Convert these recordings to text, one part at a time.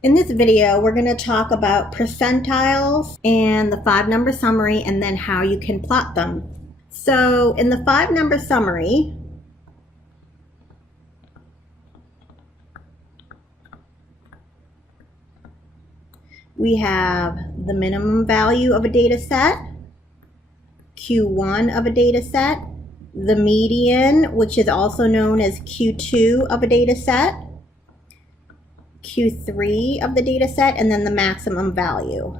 In this video, we're going to talk about percentiles and the 5-number summary and then how you can plot them. So in the 5-number summary, we have the minimum value of a data set, Q1 of a data set, the median, which is also known as Q2 of a data set, Q3 of the data set, and then the maximum value.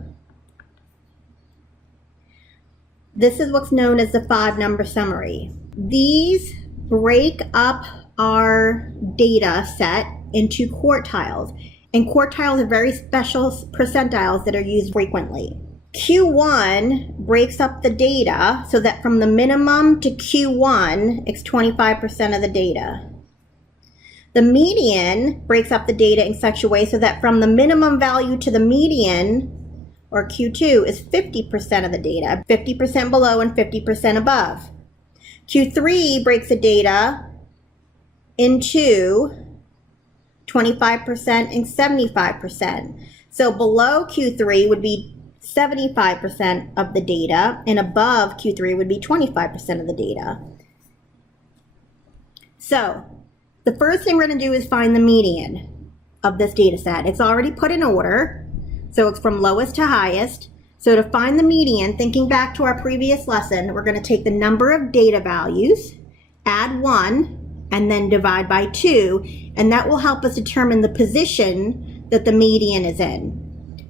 This is what's known as the 5-number summary. These break up our data set into quartiles, and quartiles are very special percentiles that are used frequently. Q1 breaks up the data so that from the minimum to Q1, it's 25% of the data. The median breaks up the data in such a way so that from the minimum value to the median, or Q2, is 50% of the data, 50% below and 50% above. Q3 breaks the data into 25% and 75%. So below Q3 would be 75% of the data, and above Q3 would be 25% of the data. So the first thing we're going to do is find the median of this data set. It's already put in order, so it's from lowest to highest. So to find the median, thinking back to our previous lesson, we're going to take the number of data values, add 1, and then divide by 2, and that will help us determine the position that the median is in.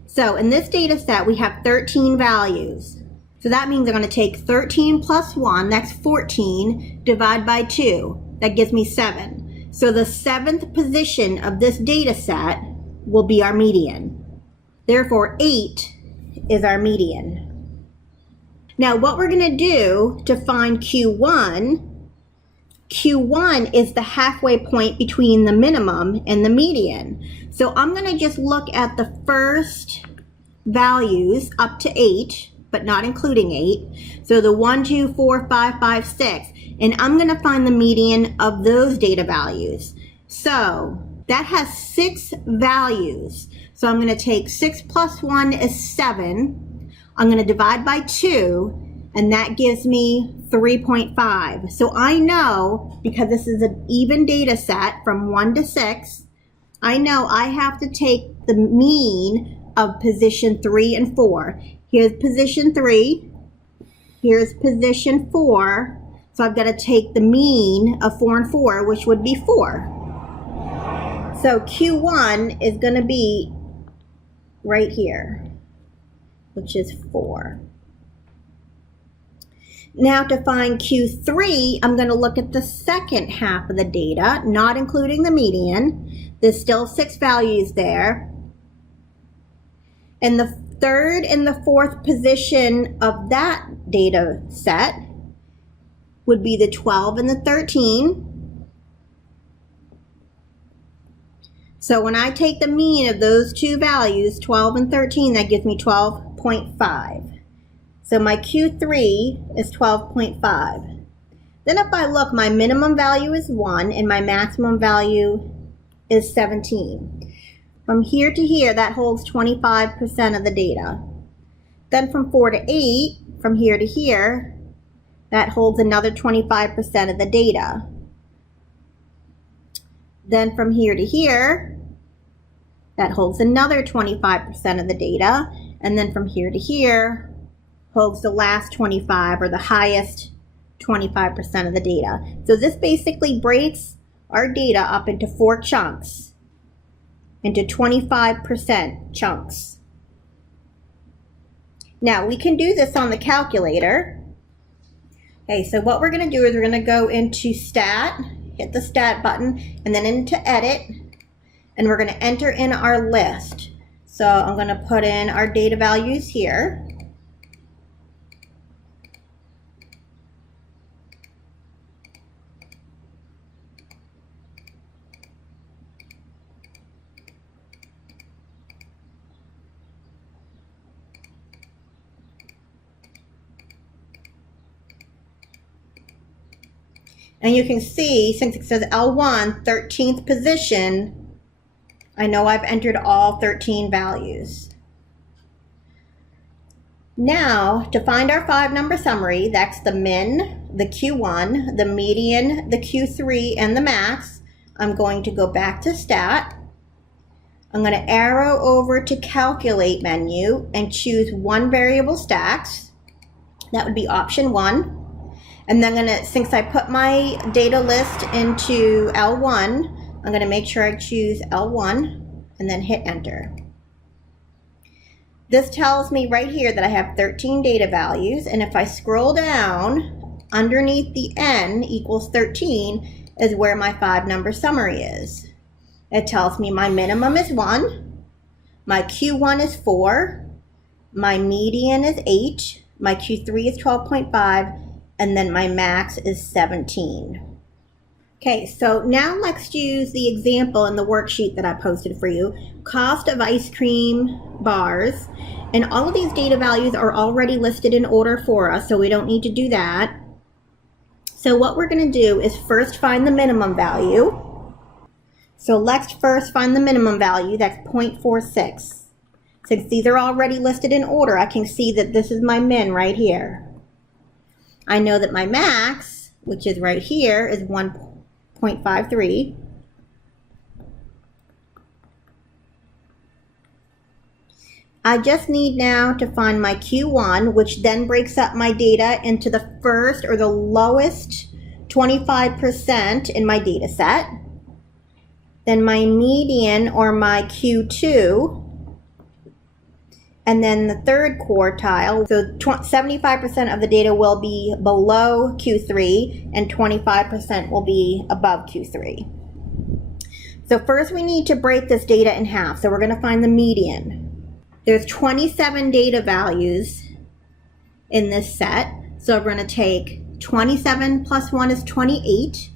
So in this data set, we have 13 values. So that means I'm going to take 13 plus 1, that's 14, divide by 2. That gives me 7. So the 7th position of this data set will be our median. Therefore, 8 is our median. Now, what we're going to do to find Q1 is the halfway point between the minimum and the median. So I'm going to just look at the first values up to 8, but not including 8. So the 1, 2, 4, 5, 5, 6. And I'm going to find the median of those data values. So that has 6 values. So I'm going to take 6 plus 1 is 7. I'm going to divide by 2, and that gives me 3.5. So I know, because this is an even data set from 1 to 6, I know I have to take the mean of position 3 and 4. Here's position 3. Here's position 4. So I've got to take the mean of 4 and 4, which would be 4. So Q1 is going to be right here, which is 4. Now to find Q3, I'm going to look at the second half of the data, not including the median. There's still 6 values there. And the third and the fourth position of that data set would be the 12 and the 13. So when I take the mean of those two values, 12 and 13, that gives me 12.5. So my Q3 is 12.5. Then if I look, my minimum value is 1 and my maximum value is 17. From here to here, that holds 25% of the data. Then from 4 to 8, from here to here, that holds another 25% of the data. Then from here to here, that holds another 25% of the data. And then from here to here, holds the last 25, or the highest 25% of the data. So this basically breaks our data up into 4 chunks, into 25% chunks. Now we can do this on the calculator. Okay, so what we're going to do is we're going to go into Stat, hit the Stat button, and then into Edit, and we're going to enter in our list. So I'm going to put in our data values here. And you can see, since it says L1, 13th position, I know I've entered all 13 values. Now, to find our 5-number summary, that's the min, the Q1, the median, the Q3, and the max, I'm going to go back to Stat. I'm going to arrow over to Calculate menu and choose one variable stacks. That would be option 1. And then since I put my data list into L1, I'm going to make sure I choose L1 and then hit enter. This tells me right here that I have 13 data values, and if I scroll down, underneath the n equals 13 is where my 5-number summary is. It tells me my minimum is 1, my Q1 is 4, my median is 8, my Q3 is 12.5, and then my max is 17. Okay, so now let's use the example in the worksheet that I posted for you. Cost of ice cream bars, and all of these data values are already listed in order for us, so we don't need to do that. So what we're going to do is first find the minimum value. So let's first find the minimum value, that's 0.46. Since these are already listed in order, I can see that this is my min right here. I know that my max, which is right here, is 1.53. I just need now to find my Q1, which then breaks up my data into the first or the lowest 25% in my data set. Then my median or my Q2, and then the third quartile. So 75% of the data will be below Q3 and 25% will be above Q3. So first we need to break this data in half. So we're going to find the median. There's 27 data values in this set. So we're going to take 27 plus 1 is 28,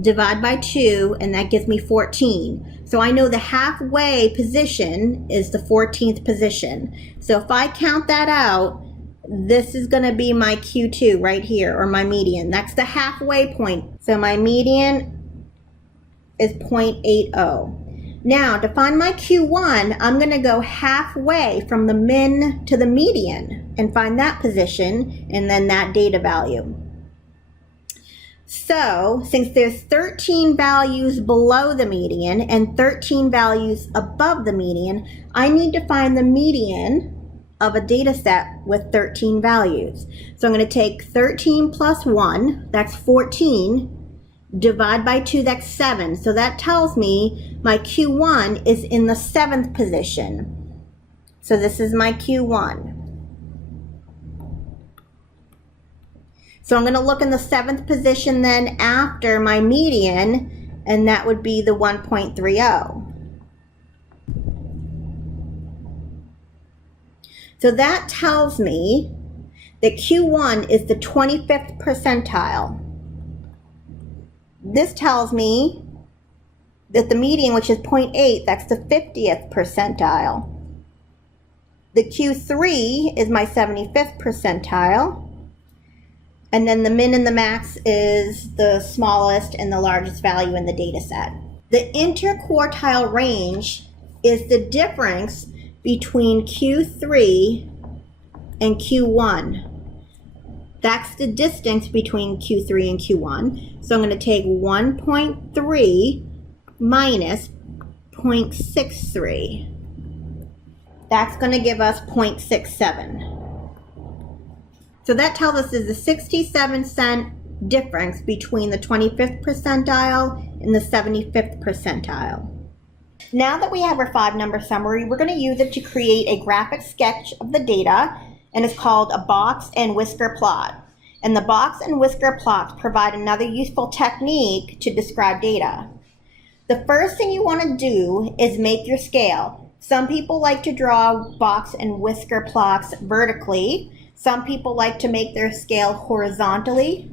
divide by 2, and that gives me 14. So I know the halfway position is the 14th position. So if I count that out, this is going to be my Q2 right here, or my median. That's the halfway point. So my median is 0.80. Now, to find my Q1, I'm going to go halfway from the min to the median and find that position and then that data value. So, since there's 13 values below the median and 13 values above the median, I need to find the median of a data set with 13 values. So I'm going to take 13 plus 1, that's 14, divide by 2, that's 7. So that tells me my Q1 is in the 7th position. So this is my Q1. So I'm going to look in the 7th position then after my median, and that would be the 1.30. So that tells me that Q1 is the 25th percentile. This tells me that the median, which is 0.8, that's the 50th percentile. The Q3 is my 75th percentile. And then the min and the max is the smallest and the largest value in the data set. The interquartile range is the difference between Q3 and Q1. That's the distance between Q3 and Q1. So I'm going to take 1.3 minus 0.63. That's going to give us 0.67. So that tells us there's a 67-cent difference between the 25th percentile and the 75th percentile. Now that we have our 5-number summary, we're going to use it to create a graphic sketch of the data, and it's called a box and whisker plot. And the box and whisker plots provide another useful technique to describe data. The first thing you want to do is make your scale. Some people like to draw box and whisker plots vertically. Some people like to make their scale horizontally.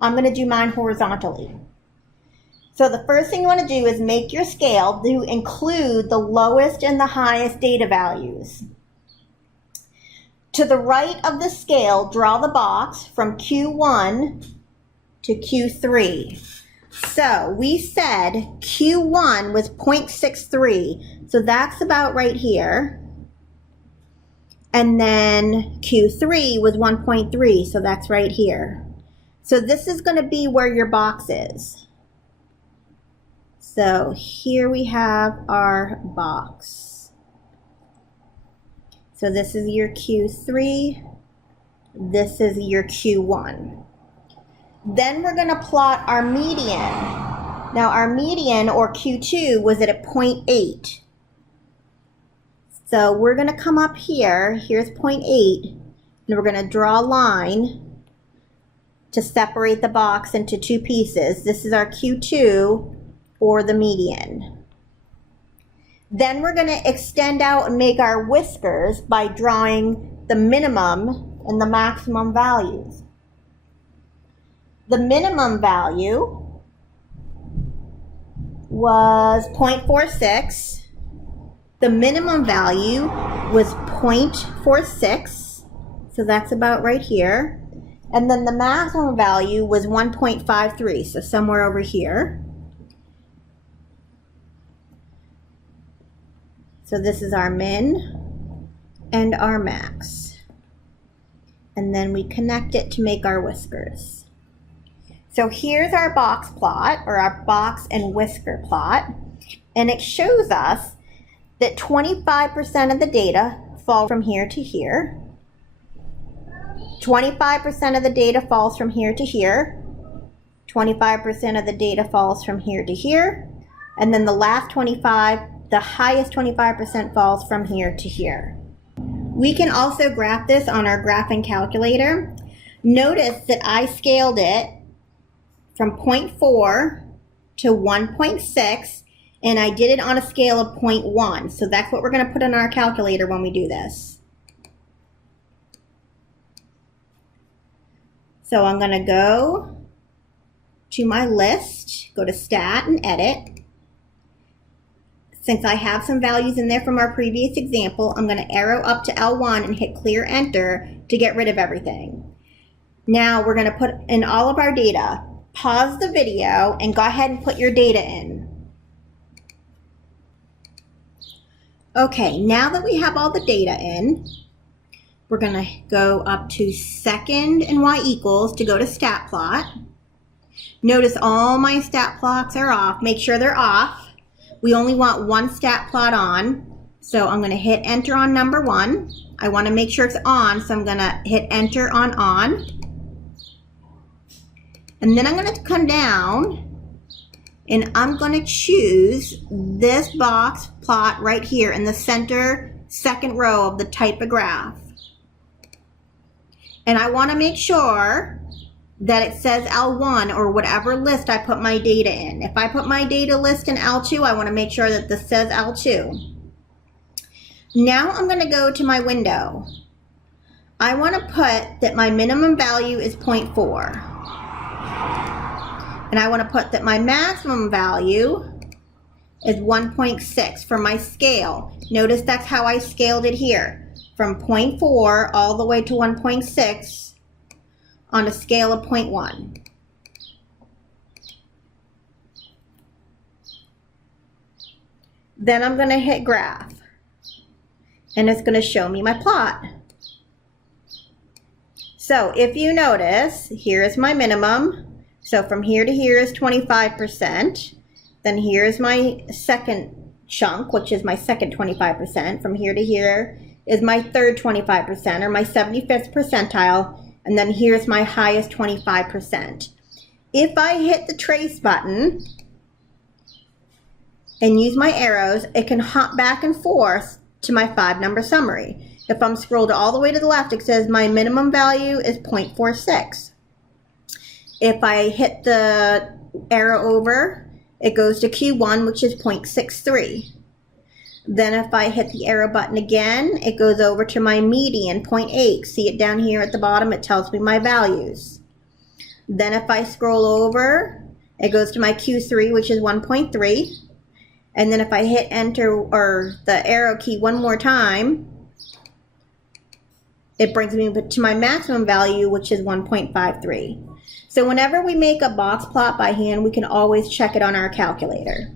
I'm going to do mine horizontally. So the first thing you want to do is make your scale to include the lowest and the highest data values. To the right of the scale, draw the box from Q1 to Q3. So we said Q1 was 0.63. So that's about right here. And then Q3 was 1.3, so that's right here. So this is going to be where your box is. So here we have our box. So this is your Q3. This is your Q1. Then we're going to plot our median. Now our median, or Q2, was at a 0.8. So we're going to come up here. Here's 0.8. And we're going to draw a line to separate the box into two pieces. This is our Q2, or the median. Then we're going to extend out and make our whiskers by drawing the minimum and the maximum values. The minimum value was 0.46. The minimum value was 0.46. So that's about right here. And then the maximum value was 1.53. So somewhere over here. So this is our min and our max. And then we connect it to make our whiskers. So here's our box plot, or our box and whisker plot. And it shows us that 25% of the data fall from here to here. 25% of the data falls from here to here. 25% of the data falls from here to here. And then the last 25, the highest 25% falls from here to here. We can also graph this on our graphing calculator. Notice that I scaled it from 0.4 to 1.6, and I did it on a scale of 0.1. So that's what we're going to put in our calculator when we do this. So I'm going to go to my list, go to Stat and Edit. Since I have some values in there from our previous example, I'm going to arrow up to L1 and hit Clear Enter to get rid of everything. Now we're going to put in all of our data. Pause the video and go ahead and put your data in. Okay, now that we have all the data in, we're going to go up to second and y equals to go to stat plot. Notice all my stat plots are off. Make sure they're off. We only want one stat plot on. So I'm going to hit enter on number 1. I want to make sure it's on, so I'm going to hit enter on. And then I'm going to come down and I'm going to choose this box plot right here in the center second row of the type of graph. And I want to make sure that it says L1 or whatever list I put my data in. If I put my data list in L2, I want to make sure that this says L2. Now I'm going to go to my window. I want to put that my minimum value is 0.4. And I want to put that my maximum value is 1.6 for my scale. Notice that's how I scaled it here, from 0.4 all the way to 1.6 on a scale of 0.1. Then I'm going to hit graph, and it's going to show me my plot. So if you notice, here is my minimum. So from here to here is 25%. Then here's my second chunk, which is my second 25%. From here to here is my third 25%, or my 75th percentile. And then here's my highest 25%. If I hit the trace button and use my arrows, it can hop back and forth to my 5-number summary. If I'm scrolled all the way to the left, it says my minimum value is 0.46. If I hit the arrow over, it goes to Q1, which is 0.63. Then if I hit the arrow button again, it goes over to my median, 0.8. See it down here at the bottom? It tells me my values. Then if I scroll over, it goes to my Q3, which is 1.3. And then if I hit enter or the arrow key one more time, it brings me to my maximum value, which is 1.53. So whenever we make a box plot by hand, we can always check it on our calculator.